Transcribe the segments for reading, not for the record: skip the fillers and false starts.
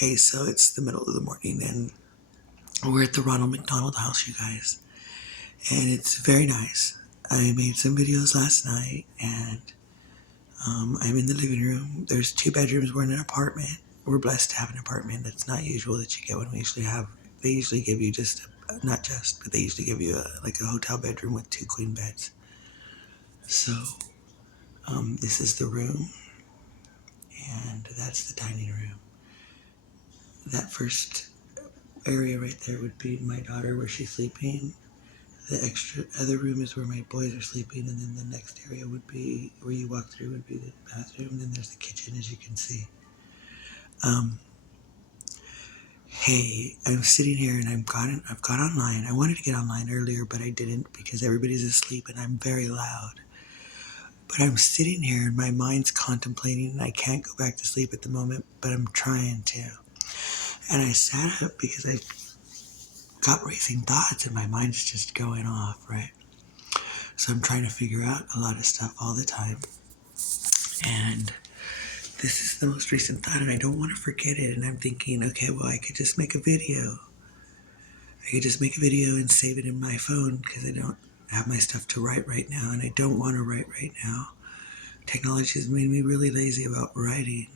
Hey, so it's the middle of the morning and we're at the Ronald McDonald House, you guys. And it's very nice. I made some videos last night and I'm in the living room. There's 2 bedrooms. We're in an apartment. We're blessed to have an apartment. That's not usual that you get when we usually have. They usually give you but they usually give you like a hotel bedroom with 2 queen beds. So this is the room and that's the dining room. That first area right there would be my daughter where she's sleeping. The extra other room is where my boys are sleeping, and then the next area would be where you walk through would be the bathroom. Then there's the kitchen, as you can see. Um, hey, I'm sitting here and I've got online. I wanted to get online earlier, but I didn't because everybody's asleep and I'm very loud. But I'm sitting here and my mind's contemplating, and I can't go back to sleep at the moment, but I'm trying to. And I sat up because I got racing thoughts and my mind's just going off, right? So I'm trying to figure out a lot of stuff all the time. And this is the most recent thought and I don't want to forget it. And I'm thinking, okay, well, I could just make a video. I could just make a video and save it in my phone because I don't have my stuff to write right now and I don't want to write right now. Technology has made me really lazy about writing.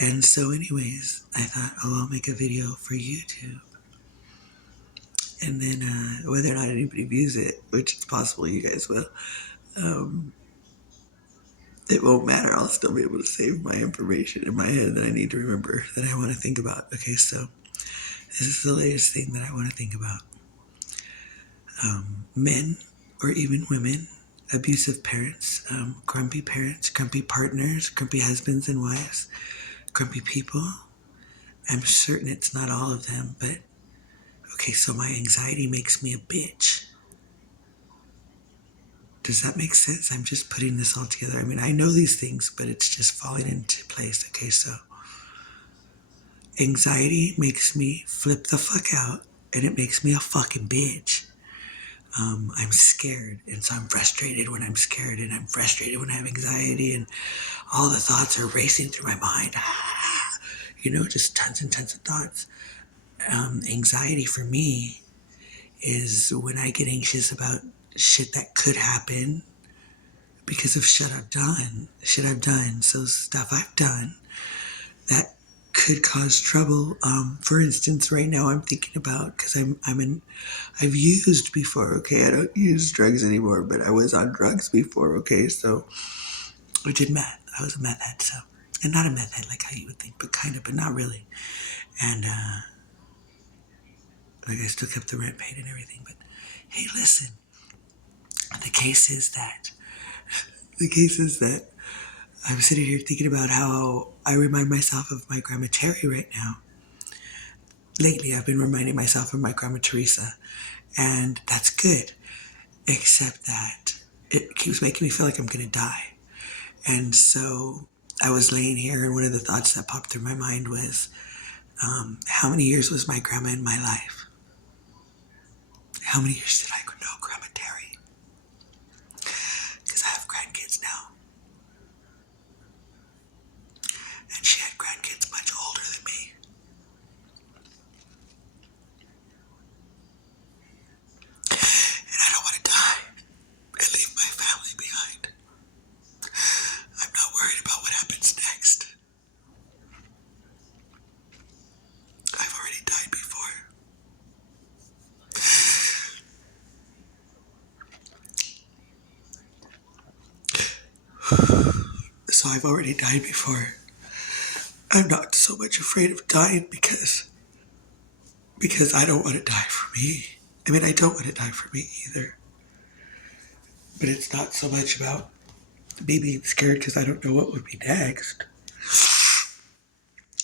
And so anyways, I thought, oh, I'll make a video for YouTube. And then whether or not anybody views it, which it's possible you guys will, it won't matter. I'll still be able to save my information in my head that I need to remember, that I want to think about. Okay, so this is the latest thing that I want to think about. Men, or even women, abusive parents, grumpy partners, grumpy husbands and wives, grumpy people. I'm certain it's not all of them, but okay, so my anxiety makes me a bitch. Does that make sense? I'm just putting this all together. I mean, I know these things, but it's just falling into place. Okay, so anxiety makes me flip the fuck out, and it makes me a fucking bitch. I'm scared, and so I'm frustrated when I'm scared, and I'm frustrated when I have anxiety, and all the thoughts are racing through my mind. Just tons and tons of thoughts. Anxiety for me is when I get anxious about shit that could happen because of shit I've done. So stuff I've done that could cause trouble. For instance, right now I'm thinking about, because I've used before. Okay, I don't use drugs anymore, but I was on drugs before. Okay, so I did meth. I was a meth head, so, and not a meth head like how you would think, but kind of, but not really. And like I still kept the rent paid and everything. But hey, listen, the case is that I'm sitting here thinking about how I remind myself of my grandma Terry right now. Lately, I've been reminding myself of my grandma Teresa, and that's good, except that it keeps making me feel like I'm gonna die. And so I was laying here, and one of the thoughts that popped through my mind was, how many years was my grandma in my life? How many years did I know Grandma Terry? Because I have grandkids now, and she had grandkids much older than me. And I don't want to die and leave my family behind. I'm not worried about what happens next. I've already died before. So I've already died before. I'm not so much afraid of dying because I don't want to die for me. I mean, I don't want to die for me either. But it's not so much about me being scared because I don't know what would be next.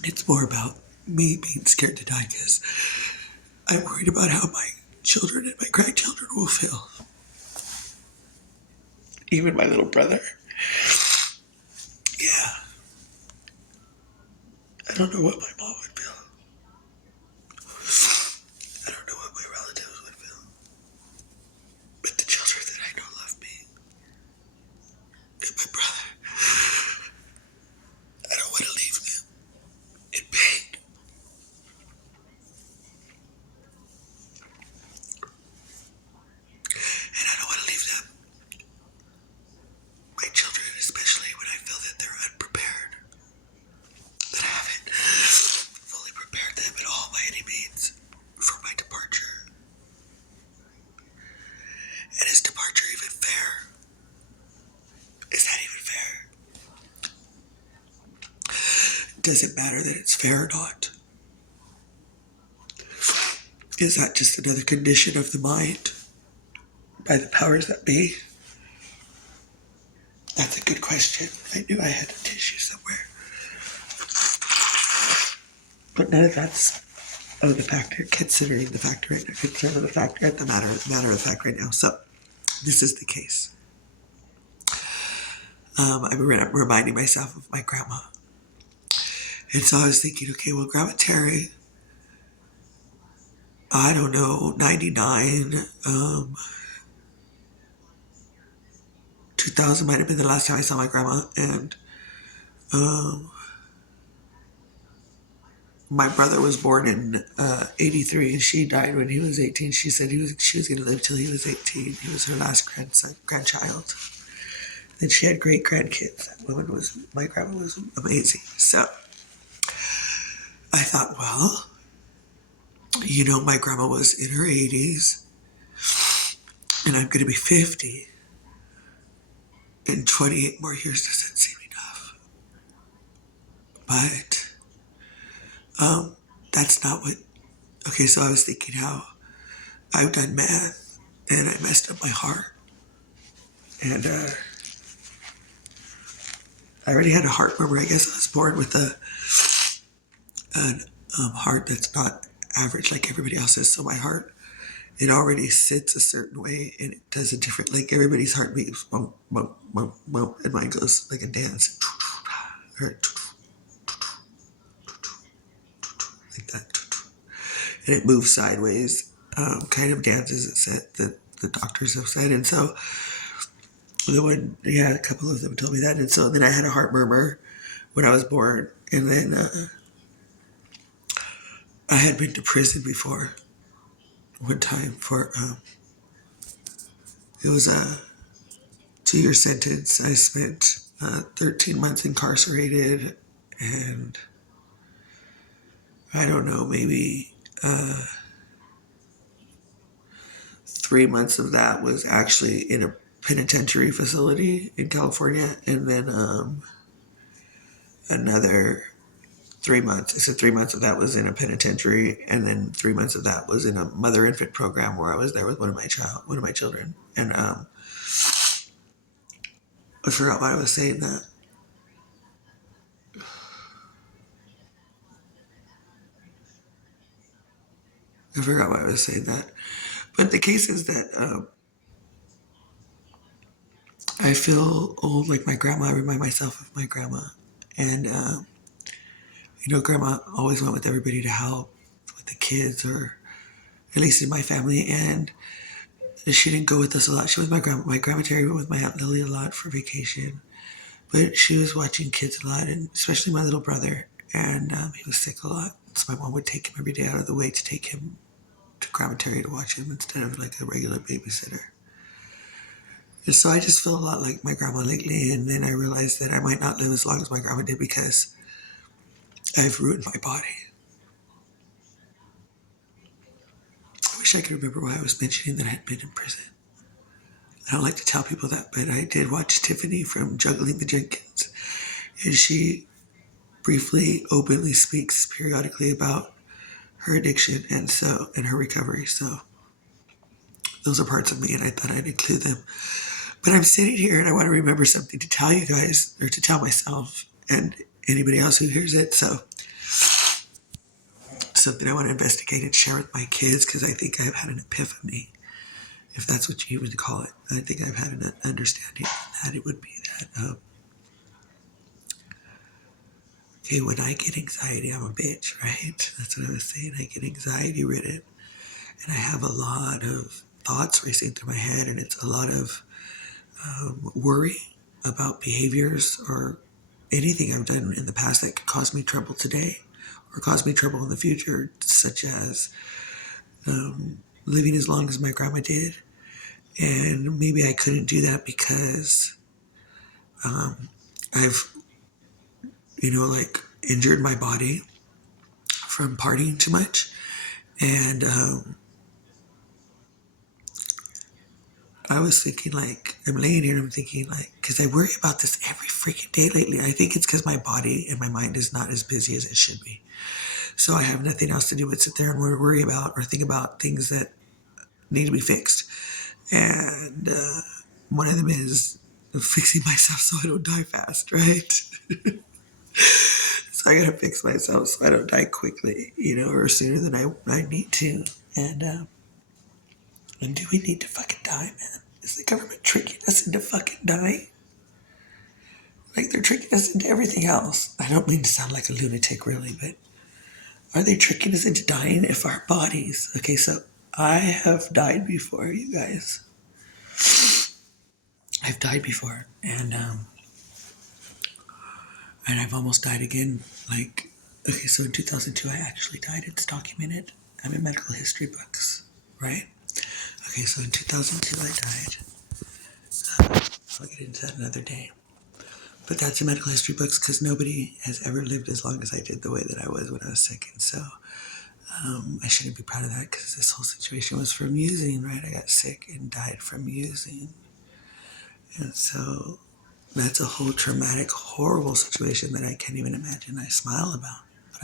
It's more about me being scared to die because I'm worried about how my children and my grandchildren will feel. Even my little brother. Yeah. I don't know what my mom would feel. I don't know what my relatives would feel. But the children that I know love me. And my brother. I don't want to leave them in pain. Does it matter that it's fair or not? Is that just another condition of the mind by the powers that be? That's a good question. I knew I had a tissue somewhere. But none of that's the factor, considering the factor right now, considering the factor at the matter of the fact right now. So this is the case. I'm reminding myself of my grandma. And so I was thinking, okay, well, Grandma Terry, I don't know, 99, 2000 might have been the last time I saw my grandma. And my brother was born in 83 and she died when he was 18. She said she was going to live till he was 18. He was her last grandchild. Then she had great grandkids. My grandma was amazing. So I thought, well, my grandma was in her 80s and I'm going to be 50. And 28 more years doesn't seem enough. But that's not what. Okay, so I was thinking how I've done math and I messed up my heart. And I already had a heart murmur. I guess I was born with a heart that's not average like everybody else's. So my heart, it already sits a certain way and it does a different, like everybody's heart beats, bump, bump, bump, bump, and mine goes like a dance. Or like that. And it moves sideways, kind of dances, it said, that the doctors have said. And so a couple of them told me that. And so then I had a heart murmur when I was born. And then I had been to prison before one time for, it was a 2-year sentence. I spent 13 months incarcerated and I don't know, maybe 3 months of that was actually in a penitentiary facility in California. And then another 3 months. I said 3 months of that was in a penitentiary, and then 3 months of that was in a mother infant program where I was there with one of my children. And I forgot why I was saying that. I forgot why I was saying that. But the case is that I feel old like my grandma. I remind myself of my grandma. And, grandma always went with everybody to help with the kids, or at least in my family. And she didn't go with us a lot. She was my grandma. My grandma Terry went with my Aunt Lily a lot for vacation. But she was watching kids a lot, and especially my little brother. And he was sick a lot. So my mom would take him every day out of the way to take him to Grandma Terry to watch him instead of like a regular babysitter. And so I just feel a lot like my grandma lately. And then I realized that I might not live as long as my grandma did because I've ruined my body. I wish I could remember why I was mentioning that I had been in prison. I don't like to tell people that, but I did watch Tiffany from Juggling the Jenkins. And she briefly, openly speaks periodically about her addiction and her recovery. So those are parts of me, and I thought I'd include them. But I'm sitting here and I want to remember something to tell you guys, or to tell myself and anybody else who hears it. So something I want to investigate and share with my kids, because I think I've had an epiphany, if that's what you would call it. I think I've had an understanding that it would be that, okay, when I get anxiety, I'm a bitch, right? That's what I was saying. I get anxiety ridden. And I have a lot of thoughts racing through my head, and it's a lot of worry about behaviors or anything I've done in the past that could cause me trouble today or cause me trouble in the future, such as living as long as my grandma did. And maybe I couldn't do that because I've, injured my body from partying too much. And I was thinking, like, I'm laying here and I'm thinking, like, because I worry about this every freaking day lately. I think it's because my body and my mind is not as busy as it should be. So I have nothing else to do but sit there and worry about or think about things that need to be fixed. And one of them is fixing myself so I don't die fast, right? So I gotta fix myself so I don't die quickly, or sooner than I need to. And do we need to fucking die, man? Is the government tricking us into fucking dying? Like they're tricking us into everything else. I don't mean to sound like a lunatic, really, but are they tricking us into dying if our bodies? Okay, so I have died before, you guys. I've died before, and I've almost died again. Like, okay, so in 2002, I actually died. It's documented. I'm in medical history books, right? Okay, so in 2002, I died. I'll get into that another day. But that's in medical history books because nobody has ever lived as long as I did the way that I was when I was sick. And so I shouldn't be proud of that because this whole situation was from using, right? I got sick and died from using. And so that's a whole traumatic, horrible situation that I can't even imagine. I smile about, but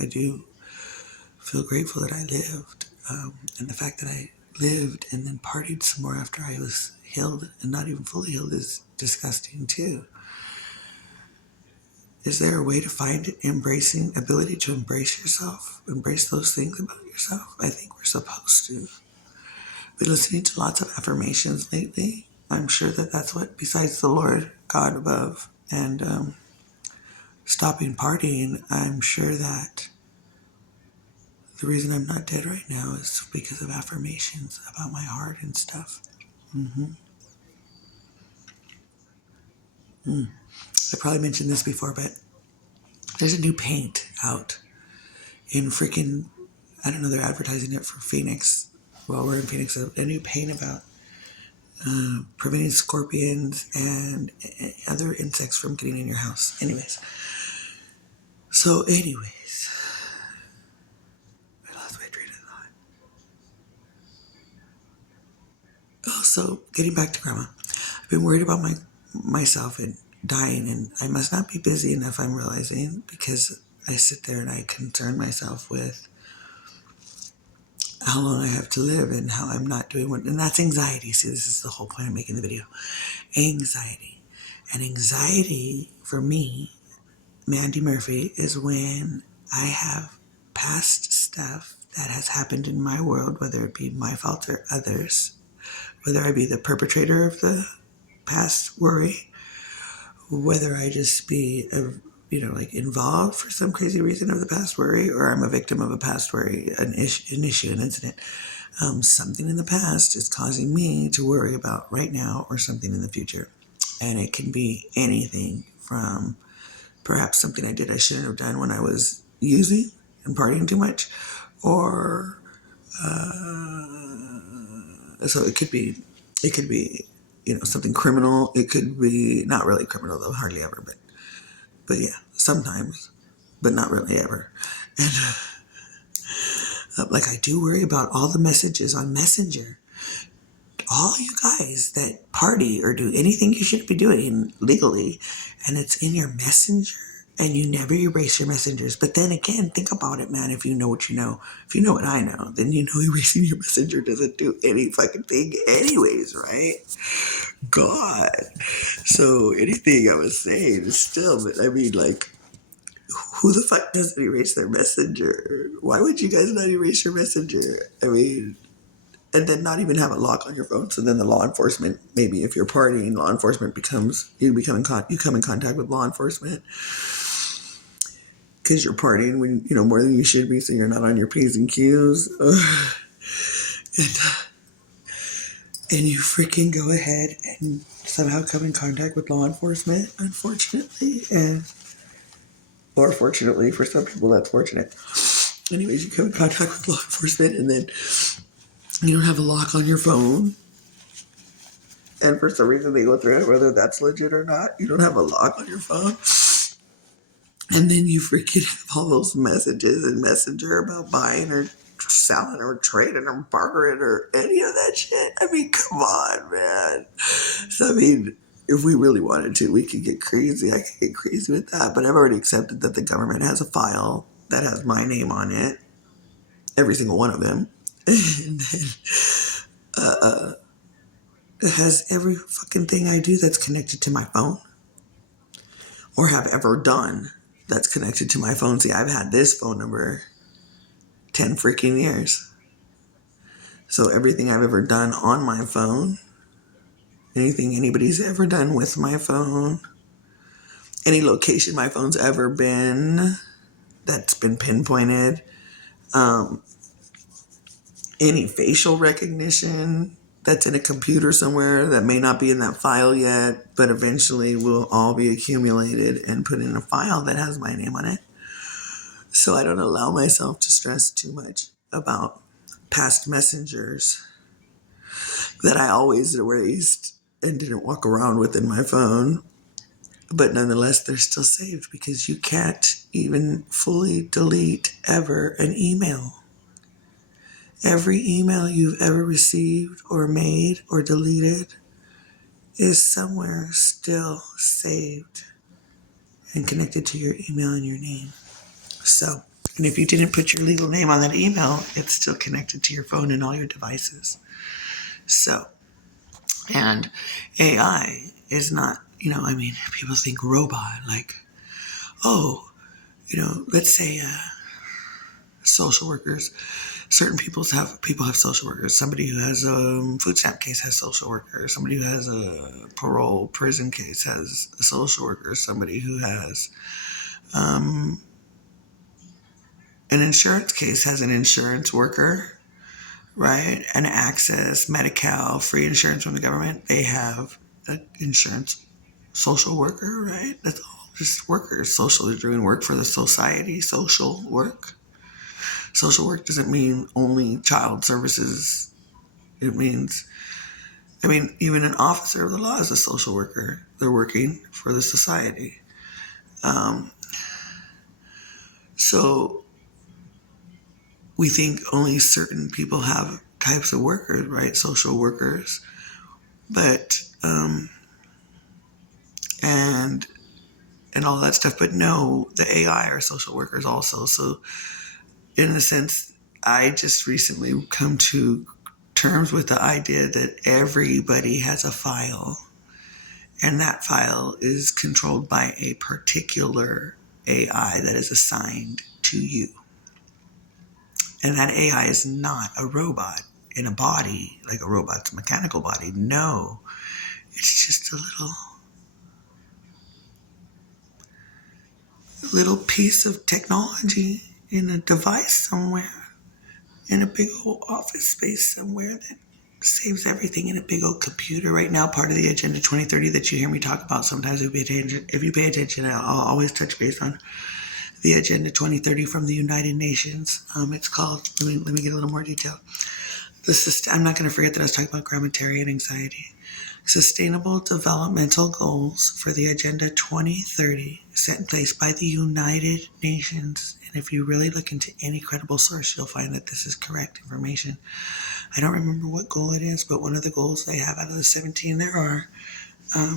I do feel grateful that I lived. And the fact that I lived and then partied some more after I was healed and not even fully healed is disgusting too. Is there a way to find ability to embrace yourself, embrace those things about yourself? I think we're supposed to. Been listening to lots of affirmations lately. I'm sure that that's what, besides the Lord God above and stopping partying, I'm sure that the reason I'm not dead right now is because of affirmations about my heart and stuff. I probably mentioned this before, but there's a new paint out in freaking, I don't know, they're advertising it for Phoenix. Well, we're in Phoenix, a new paint about preventing scorpions and other insects from getting in your house. Anyways, I lost my train of thought. Oh, so getting back to grandma, I've been worried about myself and dying, and I must not be busy enough, I'm realizing, because I sit there and I concern myself with how long I have to live and how I'm not doing what, and that's anxiety. See, this is the whole point of making the video. Anxiety. And anxiety for me, Mandy Murphy, is when I have past stuff that has happened in my world, whether it be my fault or others, whether I be the perpetrator of the past worry, whether I just be, like involved for some crazy reason of the past worry, or I'm a victim of a past worry, an issue, an incident. Something in the past is causing me to worry about right now or something in the future. And it can be anything from perhaps something I did I shouldn't have done when I was using and partying too much, or so it could be, something criminal. It could be not really criminal though, hardly ever, but yeah, sometimes, but not really ever. And like I do worry about all the messages on Messenger. All you guys that party or do anything you shouldn't be doing legally, and it's in your messenger, and you never erase your messengers. But then again, think about it, man. If you know what you know, if you know what I know, then you know erasing your messenger doesn't do any fucking thing anyways, right? God. So anything I was saying is still, but I mean, like, who the fuck doesn't erase their messenger? Why would you guys not erase your messenger? I mean, and then not even have a lock on your phone. So then the law enforcement, maybe if you're partying, law enforcement you come in contact with law enforcement because you're partying when, more than you should be. So you're not on your P's and Q's. And you freaking go ahead and somehow come in contact with law enforcement, unfortunately. Or fortunately, for some people, that's fortunate. Anyways, you come in contact with law enforcement and then you don't have a lock on your phone. And for some reason they go through it, whether that's legit or not. You don't have a lock on your phone. And then you freaking have all those messages in Messenger about buying or selling or trading or bartering or any of that shit. I mean, come on, man. So, I mean, if we really wanted to, we could get crazy. I could get crazy with that. But I've already accepted that the government has a file that has my name on it, every single one of them. And then it has every fucking thing I do that's connected to my phone or have ever done that's connected to my phone. See, I've had this phone number 10 freaking years. So everything I've ever done on my phone, anything anybody's ever done with my phone, any location my phone's ever been that's been pinpointed, um, any facial recognition that's in a computer somewhere that may not be in that file yet, but eventually will all be accumulated and put in a file that has my name on it. So I don't allow myself to stress too much about past messengers that I always erased and didn't walk around with in my phone. But nonetheless, they're still saved because you can't even fully delete ever an email. Every email you've ever received or made or deleted is somewhere still saved and connected to your email and your name. So, and if you didn't put your legal name on that email, it's still connected to your phone and all your devices. So, and AI is not, I mean, people think robot, like, oh, let's say social workers. Certain people have social workers. Somebody who has a food stamp case has social workers. Somebody who has a parole prison case has a social worker. Somebody who has an insurance case has an insurance worker, right? An access, Medi-Cal, free insurance from the government. They have an insurance social worker, right? That's all just workers. Social is doing work for the society. Social work. Social work doesn't mean only child services. It means, even an officer of the law is a social worker. They're working for the society. So we think only certain people have types of workers, right? Social workers. But, and all that stuff. But no, the AI are social workers also. So in a sense, I just recently come to terms with the idea that everybody has a file, and that file is controlled by a particular AI that is assigned to you. And that AI is not a robot in a body, like a robot's mechanical body. No, it's just a little piece of technology in a device somewhere, in a big old office space somewhere that saves everything in a big old computer. Right now, part of the Agenda 2030 that you hear me talk about sometimes, if you pay attention, I'll always touch base on the Agenda 2030 from the United Nations. It's called, let me get a little more detail. I'm not going to forget that I was talking about grammatarian anxiety. Sustainable Developmental Goals for the Agenda 2030 set in place by the United Nations. And if you really look into any credible source, you'll find that this is correct information. I don't remember what goal it is, but one of the goals they have out of the 17 there are,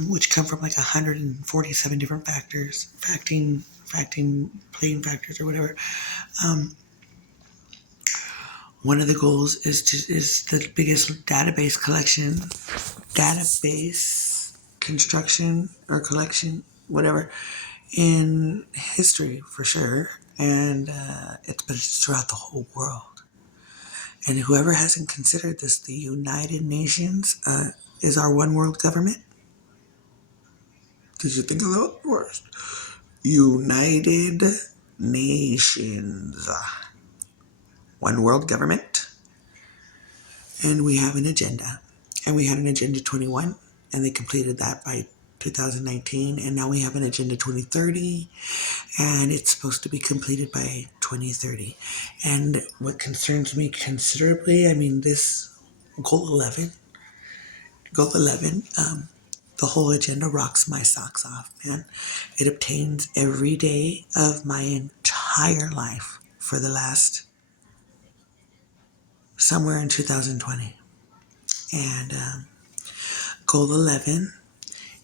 which come from like 147 different factors, plain factors or whatever. One of the goals is the biggest database construction or collection, whatever, in history for sure. And it's throughout the whole world. And whoever hasn't considered this, the United Nations is our one world government. Did you think of that first? United Nations, one world government. And we have an agenda. And we had an Agenda 21, and they completed that by 2019. And now we have an Agenda 2030, and it's supposed to be completed by 2030. And what concerns me considerably, this goal 11, the whole agenda rocks my socks off, man. It obtains every day of my entire life for the last somewhere in 2020. And goal 11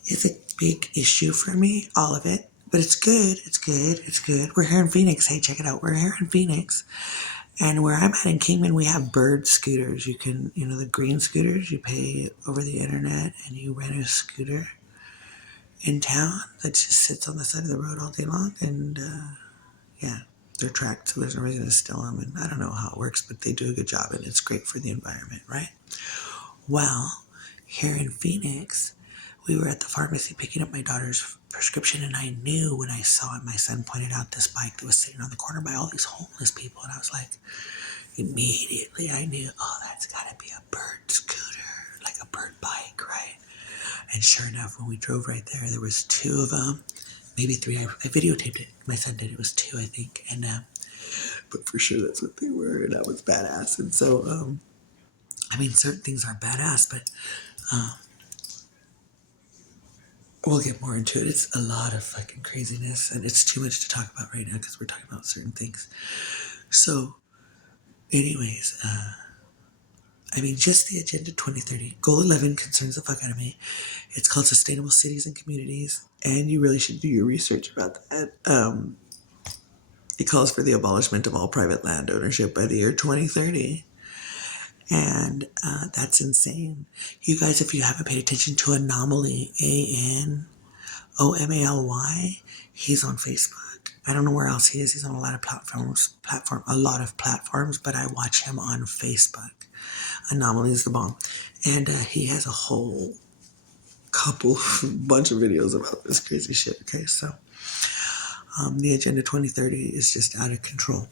is a big issue for me, all of it. But it's good. It's good. It's good. We're here in Phoenix. Hey, check it out. We're here in Phoenix. And where I'm at in Kingman, we have bird scooters. You can, the green scooters, you pay over the internet and you rent a scooter in town that just sits on the side of the road all day long. And yeah, they're tracked, so there's no reason to steal them. And I don't know how it works, but they do a good job and it's great for the environment, right? Well, here in Phoenix, we were at the pharmacy picking up my daughter's prescription, and I knew when I saw it, my son pointed out this bike that was sitting on the corner by all these homeless people, and I was like, immediately I knew, oh, that's gotta be a bird scooter, like a bird bike, right? And sure enough, when we drove right there was two of them, maybe three. I videotaped it. My son did. It was two, I think. And but for sure that's what they were, and that was badass. And so, certain things are badass, but we'll get more into it. It's a lot of fucking craziness, and it's too much to talk about right now because we're talking about certain things. So, anyways, just the Agenda 2030. Goal 11 concerns the fuck out of me. It's called Sustainable Cities and Communities, and you really should do your research about that. It calls for the abolishment of all private land ownership by the year 2030. And that's insane. You guys, if you haven't paid attention to Anomaly, ANOMALY, he's on Facebook. I don't know where else he is. He's on a lot of platforms, but I watch him on Facebook. Anomaly is the bomb. And he has a whole bunch of videos about this crazy shit. Okay, so the Agenda 2030 is just out of control.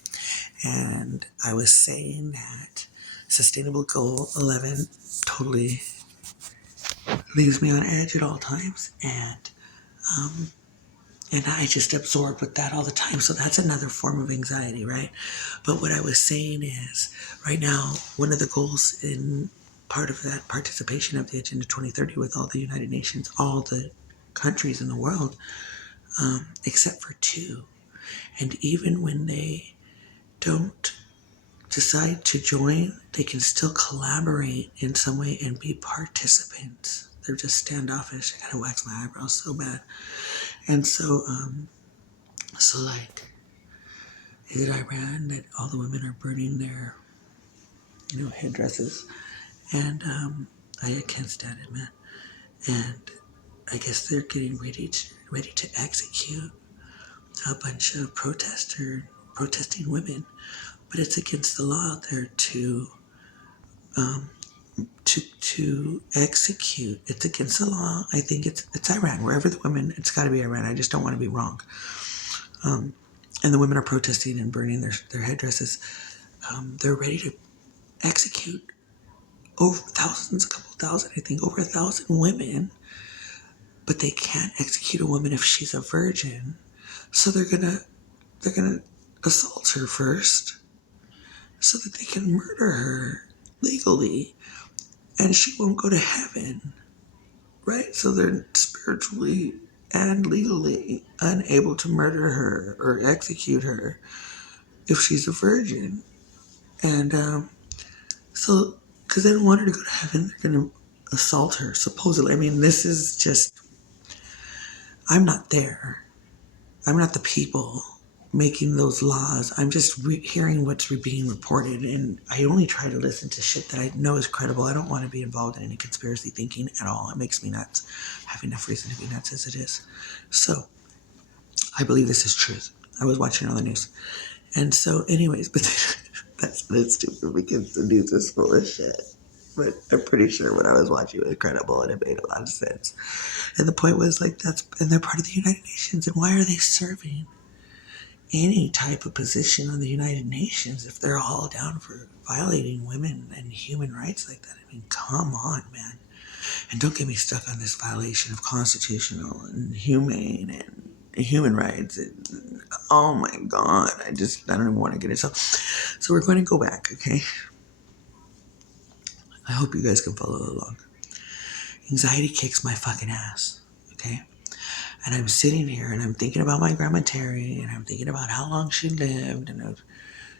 And I was saying that Sustainable Goal 11 totally leaves me on edge at all times. And I just absorb with that all the time. So that's another form of anxiety, right? But what I was saying is, right now, one of the goals in part of that participation of the Agenda 2030 with all the United Nations, all the countries in the world, except for two. And even when they don't decide to join, they can still collaborate in some way and be participants. They're just standoffish. I gotta wax my eyebrows so bad. And so like, is it Iran that all the women are burning their, headdresses? And I can't stand it, man. And I guess they're getting ready to execute a bunch of protesting women. But it's against the law out there to execute. It's against the law. I think it's Iran. Wherever the women, it's got to be Iran. I just don't want to be wrong. And the women are protesting and burning their headdresses. They're ready to execute over thousands, a couple thousand, I think, over 1,000 women. But they can't execute a woman if she's a virgin. So they're gonna assault her first, so that they can murder her legally, and she won't go to heaven, right? So they're spiritually and legally unable to murder her or execute her if she's a virgin. And so, because they don't want her to go to heaven, they're going to assault her, supposedly. This is just, I'm not there. I'm not the people making those laws. I'm just hearing what's being reported, and I only try to listen to shit that I know is credible. I don't want to be involved in any conspiracy thinking at all. It makes me nuts. I have enough reason to be nuts as it is. So I believe this is truth. I was watching on the news. And so anyways, but that's stupid because the news is full of shit. But I'm pretty sure what I was watching was credible and it made a lot of sense. And the point was and they're part of the United Nations. And why are they serving any type of position on the United Nations if they're all down for violating women and human rights like that? Come on, man. And don't get me stuck on this violation of constitutional and humane and human rights. And, oh my God, I don't even want to get it. So we're going to go back, okay? I hope you guys can follow along. Anxiety kicks my fucking ass, okay? And I'm sitting here and I'm thinking about my grandma Terry, and I'm thinking about how long she lived, and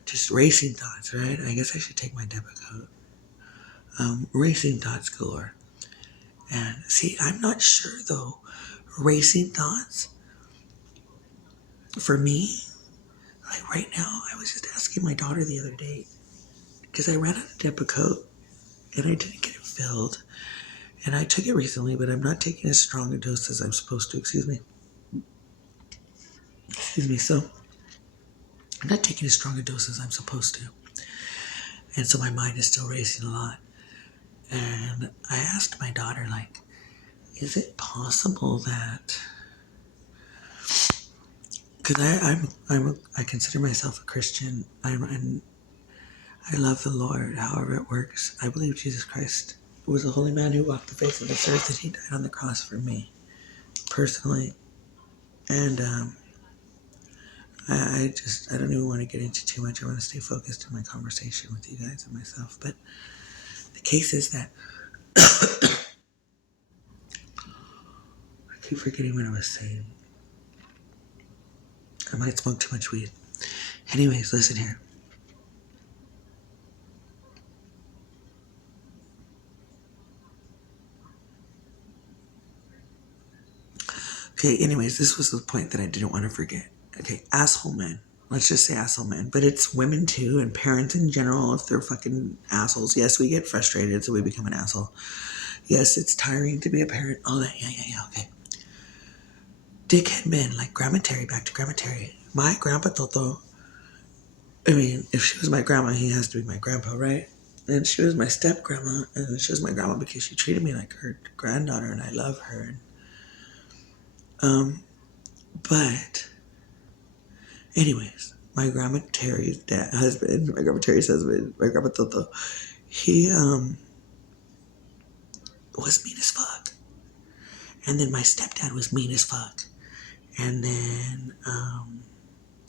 just racing thoughts, right? I guess I should take my debit code. Racing thoughts galore. And see, I'm not sure though. Racing thoughts for me, like right now, I was just asking my daughter the other day because I ran out of debit code and I didn't get it filled. And I took it recently, but I'm not taking as strong a dose as I'm supposed to. Excuse me. Excuse me. So I'm not taking as strong a dose as I'm supposed to. And so my mind is still racing a lot. And I asked my daughter, like, is it possible that, because I consider myself a Christian, and I love the Lord, however it works. I believe Jesus Christ was a holy man who walked the face of this earth, and he died on the cross for me, personally. And I don't even want to get into too much. I want to stay focused in my conversation with you guys and myself. But the case is that I keep forgetting what I was saying. I might smoke too much weed. Anyways, listen here. Okay, anyways, this was the point that I didn't want to forget. Okay, asshole men. Let's just say asshole men. But it's women too, and parents in general, if they're fucking assholes. Yes, we get frustrated, so we become an asshole. Yes, it's tiring to be a parent. All that, yeah, okay. Dickhead men, like Grandma Terry, back to Grandma Terry. My grandpa Toto, I mean, if she was my grandma, he has to be my grandpa, right? And she was my step grandma, and she was my grandma because she treated me like her granddaughter, and I love her. But anyways, my grandma Terry's husband, my grandma Terry's husband, my grandpa Toto, he was mean as fuck. And then my stepdad was mean as fuck. And then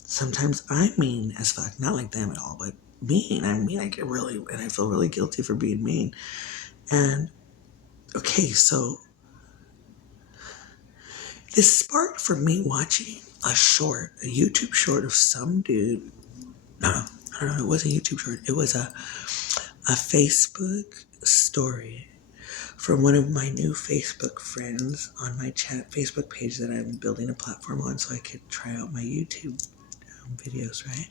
sometimes I'm mean as fuck. Not like them at all, but mean. I mean, I get really, and I feel really guilty for being mean. And okay, so this sparked for me watching a YouTube short of some dude. No, I don't know. It wasn't a YouTube short. It was a Facebook story from one of my new Facebook friends on my chat Facebook page that I'm building a platform on so I could try out my YouTube videos, right?